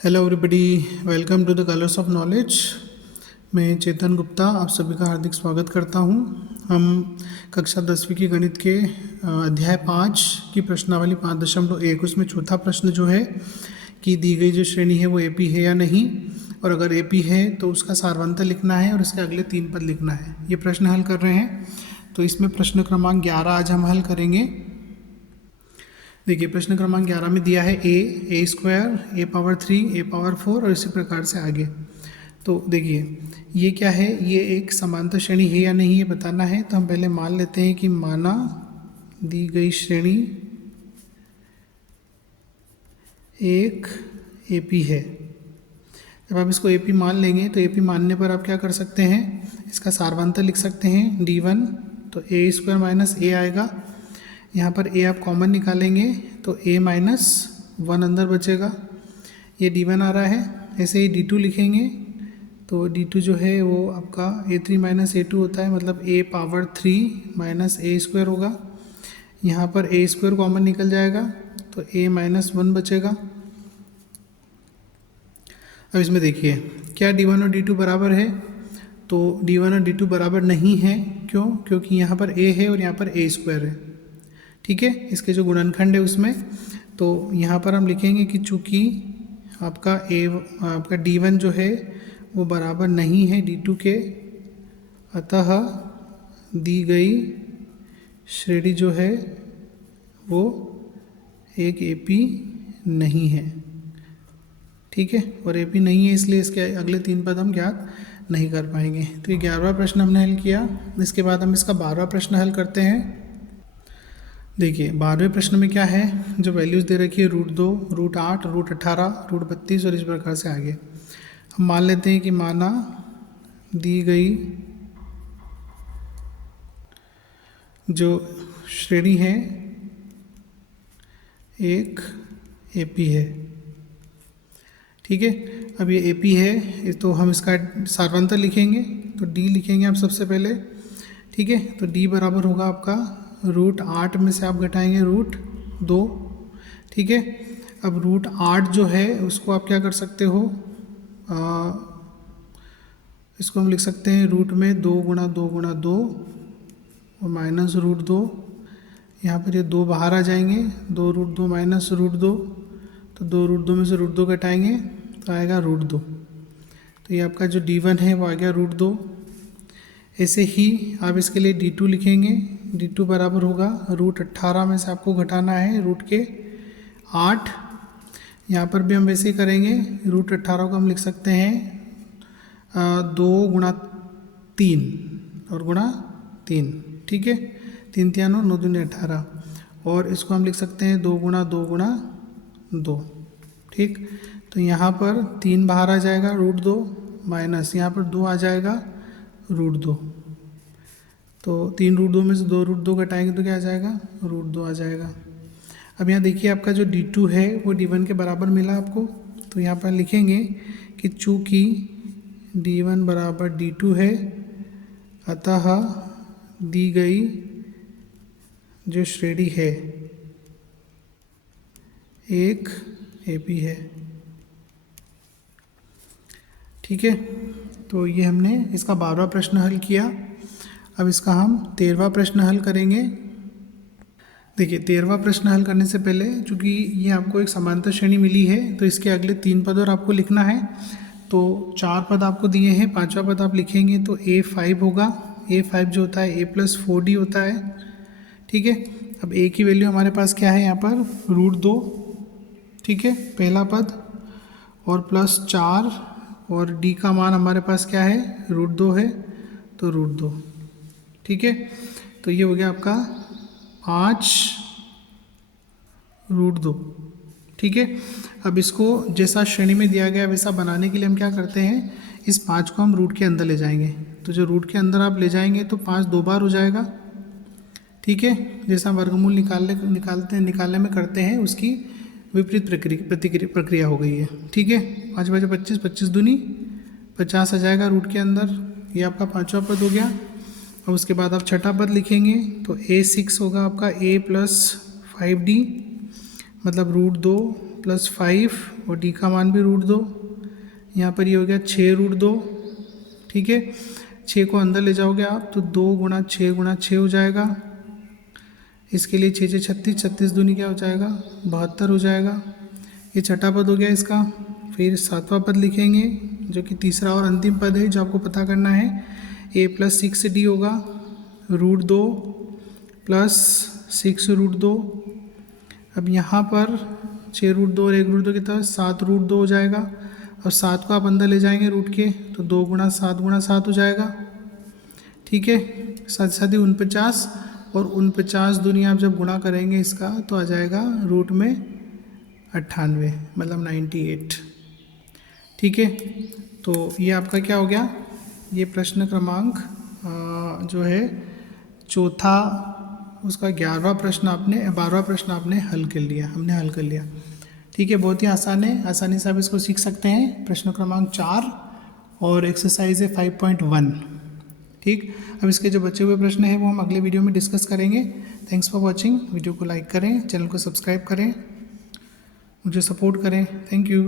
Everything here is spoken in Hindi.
Hello everybody, welcome to the colours of knowledge. मैं चेतन गुप्ता आप सभी का हार्दिक स्वागत करता हूं। हम कक्षा 10वीं की गणित के अध्याय 5 की प्रश्नावली 5.1 उसमें चौथा प्रश्न जो है कि दी गई जो श्रेणी है वो एपी है या नहीं, और अगर एपी है तो उसका सारवंत लिखना है और इसके अगले 3 पद लिखना है। ये प्रश्न हल कर रहे हैं। तो इसमें प्रश्न क्रमांक 11 आज हम हल करेंगे। देखिए, प्रश्न क्रमांक 11 में दिया है ए स्क्वायर, ए पावर 3, ए पावर 4 और इसी प्रकार से आगे। तो देखिए ये क्या है, ये एक समांतर श्रेणी है या नहीं ये बताना है। तो हम पहले मान लेते हैं कि माना दी गई श्रेणी एक एपी है। जब आप इसको एपी मान लेंगे तो एपी मानने पर आप क्या कर सकते हैं, इसका सारवंत लिख सकते हैं d1। तो ए स्क्वायर माइनस ए आएगा, यहाँ पर ए आप कॉमन निकालेंगे तो ए माइनस 1 अंदर बचेगा, ये d1 आ रहा है। ऐसे ही d2 लिखेंगे तो d2 जो है वो आपका a3 माइनस a2 होता है, मतलब a power 3 minus A square होगा। यहाँ पर ए स्क्वायर कॉमन निकल जाएगा तो a माइनस 1 बचेगा। अब इसमें देखिए क्या d1 और d2 बराबर है, तो d1 और d2 बराबर नहीं है। क्यों? क्योंकि यहाँ पर a है और यहाँ पर a स्क्वायर है। ठीक है, इसके जो गुणनखंड है उसमें, तो यहाँ पर हम लिखेंगे कि चूँकि आपका d1 जो है वो बराबर नहीं है d2 के, अतः दी गई श्रेणी जो है वो एक एपी नहीं है। ठीक है, और एपी नहीं है इसलिए इसके अगले 3 पद हम ज्ञात नहीं कर पाएंगे। तो ये 11वां प्रश्न हमने हल किया। इसके बाद हम इसका 12वां प्रश्न हल करते हैं। देखिए 12वें प्रश्न में क्या है, जो वैल्यूज़ दे रखी है √2, √8, √18, √32 और इस प्रकार से आगे। हम मान लेते हैं कि माना दी गई जो श्रेणी है एक एपी है। ठीक है, अब ये एपी है तो हम इसका सारवंत लिखेंगे, तो डी लिखेंगे आप सबसे पहले। ठीक है, तो डी बराबर होगा आपका √8 में से आप घटाएंगे √2। ठीक है, अब √8 जो है उसको आप क्या कर सकते हो, इसको हम लिख सकते हैं रूट में 2 गुणा 2 गुणा 2 और माइनस √2। यहाँ पर ये 2 बाहर आ जाएंगे, 2 √2 माइनस √2, तो 2 √2 में से √2 घटाएंगे तो आएगा √2। तो ये आपका जो d1 है वो आ गया √2। ऐसे ही आप इसके लिए d2 लिखेंगे, d2 बराबर होगा √18 में से आपको घटाना है रूट के 8। यहाँ पर भी हम वैसे ही करेंगे, √18 को हम लिख सकते हैं 2 गुणा 3 और गुणा 3। ठीक है, 3 3 9 9 दूनी 18, और इसको हम लिख सकते हैं 2 गुणा 2 गुणा 2। ठीक, तो यहाँ पर 3 बाहर आ जाएगा √2 माइनस यहाँ पर 2 आ जाएगा √2, तो 3 √2 में से 2 √2 घटाएंगे तो क्या आ जाएगा, √2 आ जाएगा। अब यहाँ देखिए आपका जो d2 है वो d1 के बराबर मिला आपको, तो यहाँ पर लिखेंगे कि चूँकि d1 बराबर d2 है, अतः दी गई जो श्रेणी है एक एपी है। ठीक है, तो ये हमने इसका 12वां प्रश्न हल किया। अब इसका हम 13वां प्रश्न हल करेंगे। देखिए 13वां प्रश्न हल करने से पहले, चूँकि ये आपको एक समांतर श्रेणी मिली है तो इसके अगले 3 पद और आपको लिखना है। तो 4 पद आपको दिए हैं, 5वां पद आप लिखेंगे तो a5 होगा। a5 जो होता है a + 4d होता है। ठीक है, अब a की वैल्यू हमारे पास क्या है यहाँ पर √2। ठीक है, पहला पद, और +4, और d का मान हमारे पास क्या है √2 है, तो √2। ठीक है, तो ये हो गया आपका 5 √2। ठीक है, अब इसको जैसा श्रेणी में दिया गया वैसा बनाने के लिए हम क्या करते हैं, इस 5 को हम रूट के अंदर ले जाएंगे। तो जो रूट के अंदर आप ले जाएंगे तो 5 2 बार हो जाएगा। ठीक है, जैसा वर्गमूल निकालने में करते हैं उसकी विपरीत प्रक्रिया हो गई है। ठीक है, 5 × 25, 25 दूनी 50 आ जाएगा रूट के अंदर। ये आपका 5वां पद हो गया। और उसके बाद आप छठा पद लिखेंगे तो a6 होगा आपका a + 5d, मतलब √2 प्लस 5 और डी का मान भी √2। यहाँ पर ये हो गया 6 √2। ठीक है, 6 को अंदर ले जाओगे आप तो 2 गुणा 6 हो जाएगा। इसके लिए 6 6 36, 36 दूनी क्या हो जाएगा 72 हो जाएगा। ये छठा पद हो गया इसका। फिर सातवां पद लिखेंगे जो कि तीसरा और अंतिम पद है जो आपको पता करना है। a + 6d होगा √2 प्लस 6 √2। अब यहाँ पर 6 √2 और 1 √2 की तरह 7 √2 हो जाएगा। और 7 को आप अंदर ले जाएंगे रूट के तो 2 गुणा 7 हो जाएगा। ठीक है, साथ साथ ही 49 और 49 दूनी आप जब गुणा करेंगे इसका तो आ जाएगा रूट में 98 मतलब 98। ठीक है, तो ये आपका क्या हो गया, ये प्रश्न क्रमांक जो है चौथा उसका 12वां प्रश्न आपने हल कर लिया, हमने हल कर लिया। ठीक है, बहुत ही आसान है, आसानी से आप इसको सीख सकते हैं। प्रश्न क्रमांक 4 और एक्सरसाइज है 5.1। ठीक, अब इसके जो बचे हुए प्रश्न हैं वो हम अगले वीडियो में डिस्कस करेंगे। Thanks for watching. वीडियो को लाइक करें, चैनल को सब्सक्राइब करें, मुझे सपोर्ट करें। Thank you.